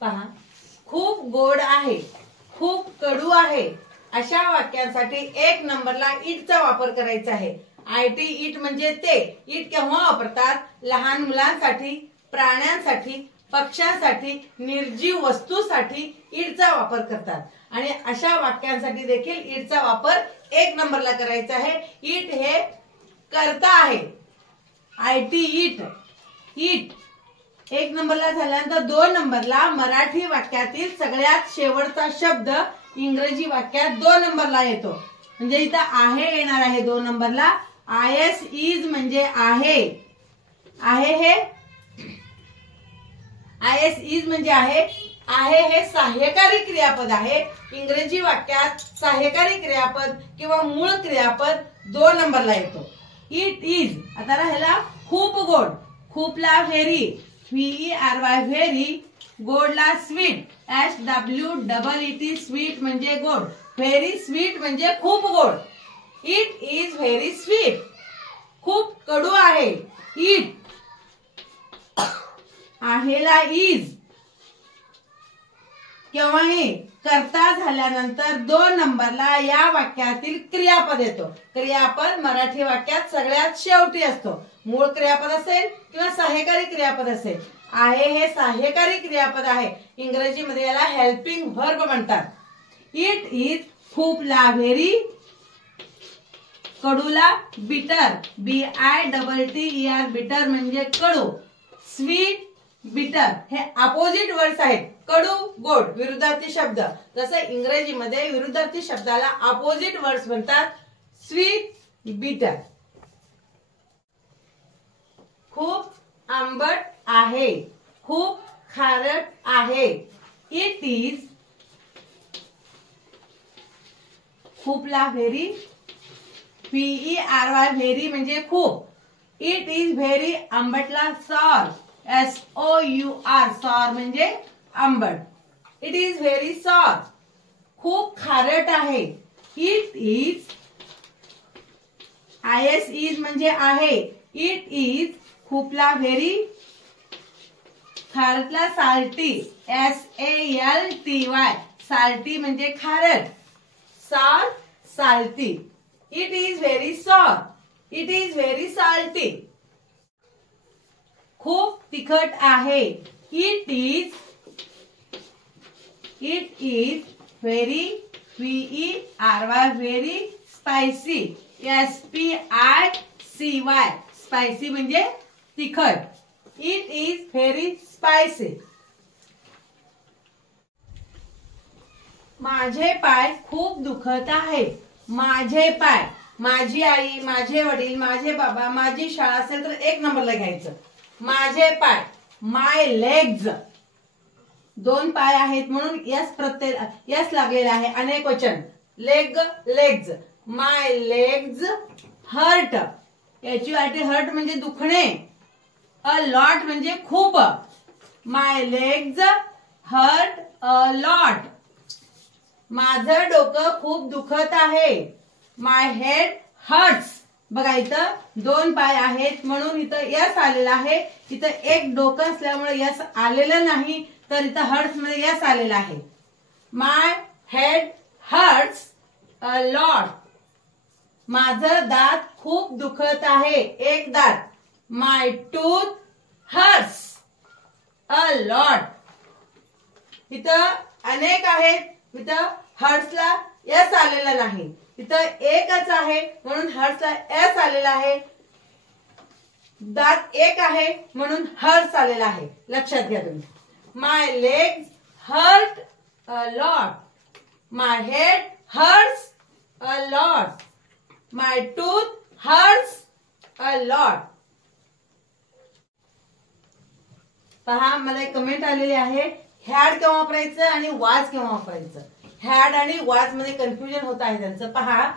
पहा, खूप गोड आहे, खूप कडू आहे अशा वाक्यांसाठी 1 नंबरला इटचा वापर करायचा आहे. IT इट म्हणजे ते. इट केव्हा वापरतात? लहान मुलांसाठी, प्राण्यांसाठी, पक्ष्यांसाठी, निर्जीव वस्तूसाठी इटचा वापर करतात. आणि अशा वाक्यांसाठी देखील इटचा वापर 1 नंबरला करायचा आहे. इट हे कर्ता आहे. IT it. इट 1 नंबरला झाल्यानंतर 2 नंबरला मराठी वाक्यातील सगळ्यात शेवटचा शब्द इंग्रजी वाक्यात 2 नंबरला येतो. म्हणजे इथं आहे येणार आहे 2 नंबरला. IS इज म्हणजे आहे. आहे हे IS इज म्हणजे आहे. आहे हे सहाय्यकारी क्रियापद आहे. इंग्रजी वाक्यात सहाय्यकारी क्रियापद किंवा मूळ क्रियापद 2 नंबरला येतो. It is. आता राहिला खूप गोड. खूपला व्हेरी, VERY व्हेरी. गोडला स्वीट, SWEET स्वीट म्हणजे गोड. व्हेरी स्वीट म्हणजे खूप गोड. It is very sweet. खूप कडू आहे. इट. आहेला इज. केव्हाही कर्ता झाल्यानंतर 2 नंबरला या वाक्यातील क्रियापद येतो. क्रियापद मराठी वाक्यात सगळ्यात शेवटी असतो. मूळ क्रियापद असेल किंवा सहाय्यकारी क्रियापद असेल. आहे हे सहाय्यकारी क्रियापद आहे. इंग्रजीमध्ये याला हेल्पिंग व्हर्ब म्हणतात. It is. खूपला व्हेरी. कडूला बिटर, BITTER बिटर म्हणजे कडू. स्वीट, बिटर हे अपोजिट वर्ड्स आहेत. कडू, गोड विरुद्धार्थी शब्द. जसं इंग्रजीमध्ये विरुद्धार्थी शब्दाला अपोजिट वर्ड्स म्हणतात. स्वीट, बिटर. खूप आंबट आहे. खूप खारट आहे. It is. खूपला व्हेरी, VERY व्हेरी म्हणजे खूप. It is very. आंबटला सॉर, SOUR सॉर म्हणजे आंबट. It is very sour. खूप खारट आहे. It is. IS इज म्हणजे आहे. It is. खूपला व्हेरी. खारटला साल्टी, SALTY साल्टी म्हणजे खारट. Sour, salty. It is very sour. It is very salty. खूप तिखट आहे. It is. It is very, VERY very spicy, SPICY spicy म्हणजे तिखट. It is very spicy. माझे पाय खूप दुखत आहेत. माझे पाय. माझी आई, माझे वडील, माझे बाबा, माझी शाळा असेल तर 1 नंबरला घ्यायचं. माझे पाय. माय लेग्ज. 2 पाय आहेत म्हणून यस प्रत्यय यस लागलेला आहे. अनेक वचन. Leg, legs. My legs hurt. HURT hurt म्हणजे दुखणे. अ लॉट म्हणजे खूप. My legs hurt a lot. माझं डोकं खूप दुखत आहे. My head hurts. बघा इथं 2 पाय आहेत म्हणून इथं यस आलेला आहे. इथं 1 डोकं असल्यामुळे यस आलेलं नाही, तर इथं हर्ट्स मध्ये यस आलेला आहे. My head hurts a lot. माझं दात खूप दुखत आहे. 1 दात. माय टूथ हर्ट्स अ लॉट. इथं अनेक आहेत. इथं हर्ट्सला यस आलेला नाही. इथं एकच आहे म्हणून हर्ट्सला एस आलेला आहे. दात 1 आहे म्हणून हर्ट्स आलेला आहे. लक्षात घ्या तुम्ही. My legs hurt a lot. My head hurts a lot. My tooth hurts a lot. पहा, मला एक कमेंट आलेली आहे. हॅड केव्हा वापरायचं आणि वाज केव्हा वापरायचं. हॅड आणि वाज मध्ये कन्फ्युजन होत आहे त्यांचं. पहा,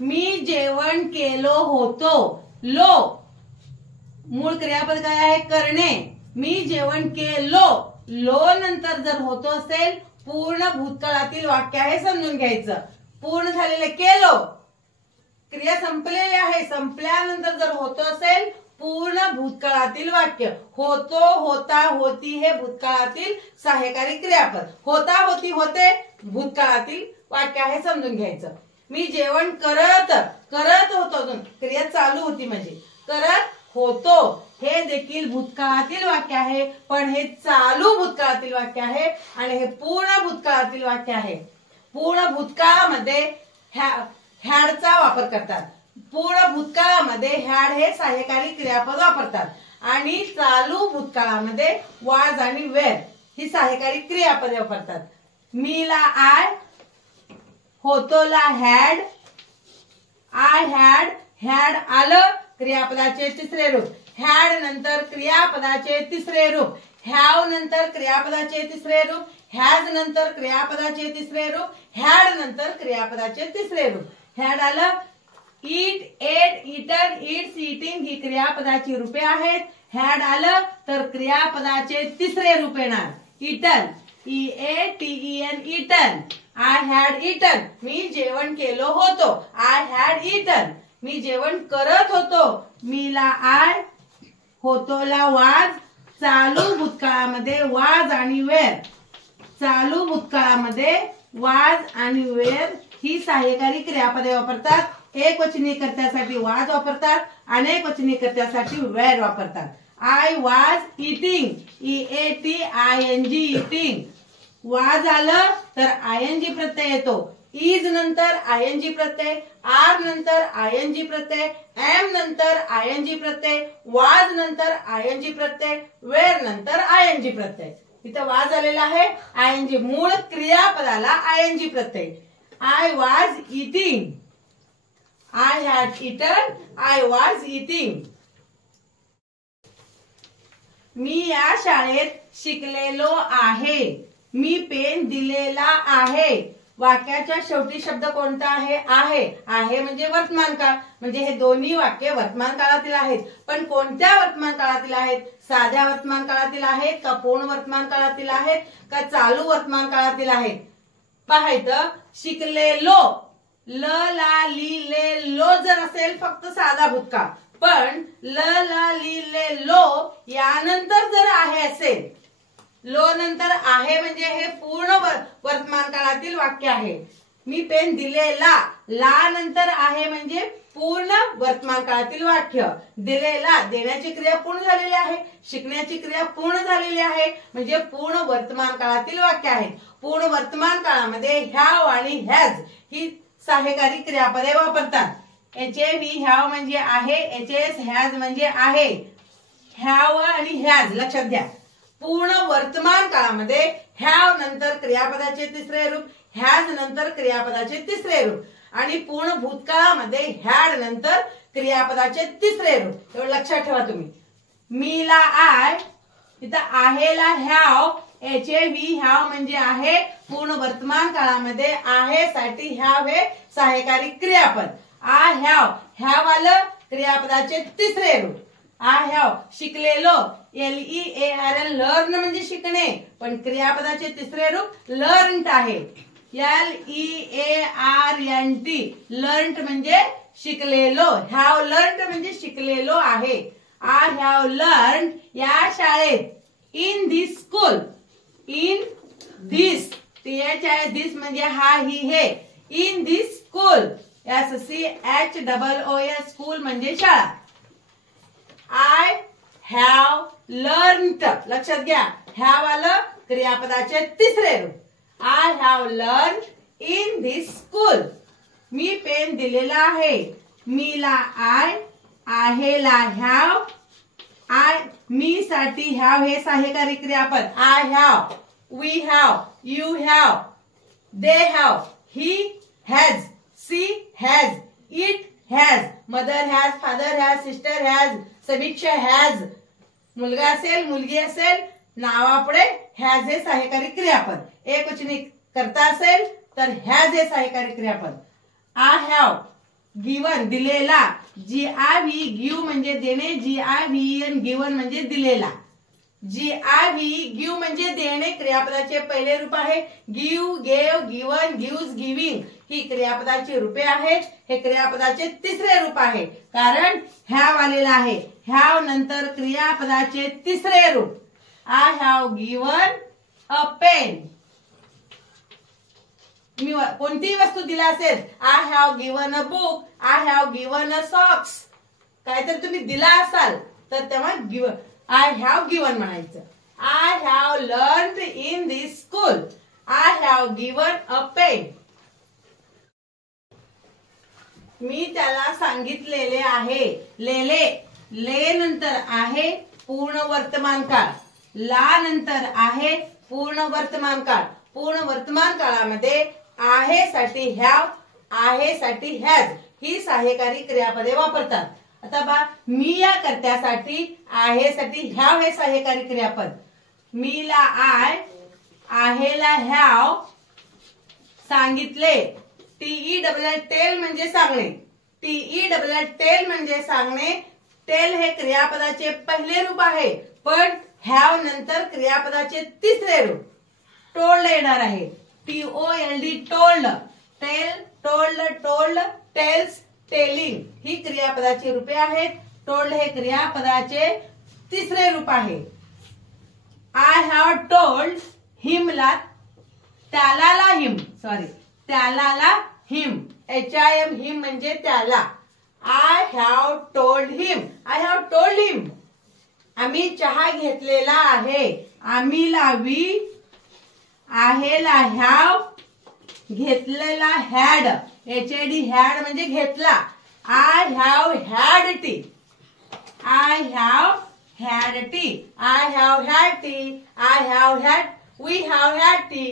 मी जेवण केलो होतो. लो मूळ क्रियापद काय आहे? करणे. मी जेवण केलो. लो नंतर जर होतो असेल पूर्ण भूतकाळातील वाक्य आहे समजून घ्यायचं. पूर्ण झालेले केलो. क्रिया संपलेली आहे. संपल्यानंतर जर होतो असेल पूर्ण भूतकाळातील वाक्य. होतो, होता, होती हे भूतकाळातील सहाय्यकारी क्रियापद. होता, होती, होते भूतकाळातील वाक्य आहे, समजून घ्यायचं. मी जेवण करत होतो, क्रिया चालू होती म्हणजे करत होतो हे देखील भूतकाळातील वाक्य आहे, पण हे चालू भूतकाळातील वाक्य आहे आणि हे पूर्ण भूतकाळातील वाक्य आहे. पूर्ण भूतकाळामध्ये हॅडचा वापर करतात. पूर्ण भूतकाळामध्ये हॅड हे सहाय्यकारी क्रियापद वापरतात आणि चालू भूतकाळामध्ये वाज आणि वेर ही सहाय्यकारी क्रियापदे वापरतात. मीला आय, होतोला हॅड, आय हॅड, हॅड आलं क्रियापदाचे तिसरे रूप. हॅड नंतर क्रियापदाचे तिसरे रूप. हॅव नंतर क्रियापदाचे तिसरे रूप. हॅज नंतर क्रियापदाचे तिसरे रूप. हॅड नंतर क्रियापदाचे तिसरे रूप. हॅड आलं. Eat, ate, eaten, eats, eating ही क्रियापदाची रूपे आहेत. हॅड आलं तर क्रियापदाचे तिसरे रूप येणार. Eaten, EATEN, eaten. I had eaten, मी जेवण केलो होतो. आय हॅड इटन, मी जेवण करत होतो. मीला आय, होतोला वाज. चालू भूतकाळामध्ये वाज आणि वेर. चालू भूतकाळामध्ये वाज आणि वेर ही सहाय्यकारी क्रियापदे वापरतात. एकवचनी कर्त्यासाठी वाज वापरतात, अनेक वचनी कर्त्यासाठी वेर वापरतात. I was eating, EATING, eating. वाज आलं तर ING प्रत्यय येतो. इज नंतर ING प्रत्यय, आर नंतर ING प्रत्यय, एम नंतर ING प्रत्यय, वाज नंतर ING प्रत्यय, वेर नंतर ING प्रत्यय. इथं वाज आलेला आहे ING, मूळ क्रियापदाला ING प्रत्यय. I was eating, I had eaten, I was eating. मी या शाळेत शिकलेलो आहे. मी पेन दिलेला आहे. वाक्याच्या शेवटी शब्द कोणता आहे? आहे म्हणजे वर्तमान काळ, म्हणजे हे दोन्ही वाक्य वर्तमान काळातील आहेत. पण कोणत्या वर्तमान काळातील आहेत? साध्या वर्तमान काळातील आहेत का पूर्ण वर्तमान काळातील आहेत का चालू वर्तमान काळातील आहेत? पाहायचं. शिकलेलो, ल ला ली ले लो जर असेल फक्त साधा भूतकाळ, पण ल ला ली ले लो यानंतर जर आहे असेल, लो नंतर आहे म्हणजे हे पूर्ण वर्तमान काळातील वाक्य आहे. मी पेन दिलेला, ला नंतर आहे म्हणजे पूर्ण वर्तमान काळातील वाक्य. दिलेला, देण्याची क्रिया पूर्ण झालेली आहे, शिकण्याची क्रिया पूर्ण झालेली आहे, म्हणजे पूर्ण वर्तमान काळातील वाक्य आहे. पूर्ण वर्तमान काळामध्ये हॅव आणि हॅज ही सहाय्यकारी क्रियापदे वापरतात. HAV हॅव म्हणजे आहे, HS हॅज म्हणजे आहे. हॅव आणि हॅज लक्षात घ्या. पूर्ण वर्तमान काळामध्ये हॅव नंतर क्रियापदाचे तिसरे रूप, हॅज नंतर क्रियापदाचे तिसरे रूप आणि पूर्ण भूतकाळामध्ये हॅड नंतर क्रियापदाचे तिसरे रूप. एवढं लक्षात ठेवा तुम्ही. मीला आय, इथं आहेला हॅव, HAV हॅव म्हणजे आहे. पूर्ण वर्तमान काळामध्ये आहे साठी हॅव हे सहाय्यकारी क्रियापद. आय हॅव, हॅव आलं क्रियापदाचे तिसरे रूप. आय हॅव शिकलेलो, LEARN लर्न म्हणजे शिकणे, पण क्रियापदाचे तिसरे रूप लर्नड आहे. LEARNT लर्नड म्हणजे शिकलेलो. हॅव लर्नड म्हणजे शिकलेलो आहे. आय हॅव लर्न या शाळेत. In this school, in this THIS म्हणजे हा ही हे. In this school, SCHOOL school म्हणजे शाळा. आय हॅव लर्नड लक्षात घ्या. हॅव आलं क्रियापदाचे तिसरे रूप. I have learn in this school. मी पेन दिलेला आहे. मीला आय, आहेला हॅव, आय मी साठी हॅव हे सहाय्यकारी क्रियापद. I have, we have, you have, they have, he has, she has, it has, mother has, father has, sister has, Samiksha has. मुलगा असेल, मुलगी असेल, नावापुढे हॅज हे सहाय्यकारी क्रियापद. एकवचनी करता असेल तर हॅज हे सहाय्यकारी क्रियापद. आय हॅव गिवन दिलेला. GIV गिव्ह म्हणजे देणे, GIVEN गिवन म्हणजे दिलेला. गिव्ह म्हणजे देणे, क्रियापदाचे पहिले रूप आहे. Give, gave, given, gives, giving ही क्रियापदाची रूपे आहेत. हे क्रियापदाचे तिसरे रूप आहे, कारण हॅव आलेला आहे. हॅव नंतर क्रियापदाचे तिसरे रूप. I have given a pen. मी कोणतीही वस्तू दिला असेल, I have given a book, I have given a socks, काहीतरी तुम्ही दिला असाल तर तेव्हा गिवन, आय हॅव गिवन म्हणायचं. I have learned in this school, I have given a pen. मी त्याला सांगितलेले आहे. लेले, ले नंतर आहे पूर्ण वर्तमान काळ, ला नंतर आहे पूर्ण वर्तमान काळ. पूर्ण वर्तमान काळामध्ये आहे साठी हॅव, आहे साठी हॅज ही सहाय्यकारी क्रियापदे वापरतात. आता बा, मी या कर्त्यासाठी आहे साठी हॅव हे सहाय्यकारी क्रियापद. मी ला आय, आहेला हॅव, सांगितले. टीई टेल म्हणजे सांगणे. टीई टेल म्हणजे सांगणे. टेल हे क्रियापदाचे पहिले रूप आहे, पण हॅव नंतर क्रियापदाचे तिसरे रूप. टोल्ड येणार आहे. TOLD told. Tell, told, told, tells, telling ही क्रियापदाची रूपे आहेत. टोल्ड हे क्रियापदाचे तिसरे रूप आहे. आय हॅव टोल्ड हिमला, त्याला हिम, त्याला हिम, HIM हिम म्हणजे त्याला. I have told him, I have told him. आम्ही चहा घेतलेला आहे. आम्हीला वी, आहेला हॅव, घेतलेला हॅड, HAD हॅड म्हणजे घेतला. I have had tea, I have had tea, I have had tea, I have had, we have had T.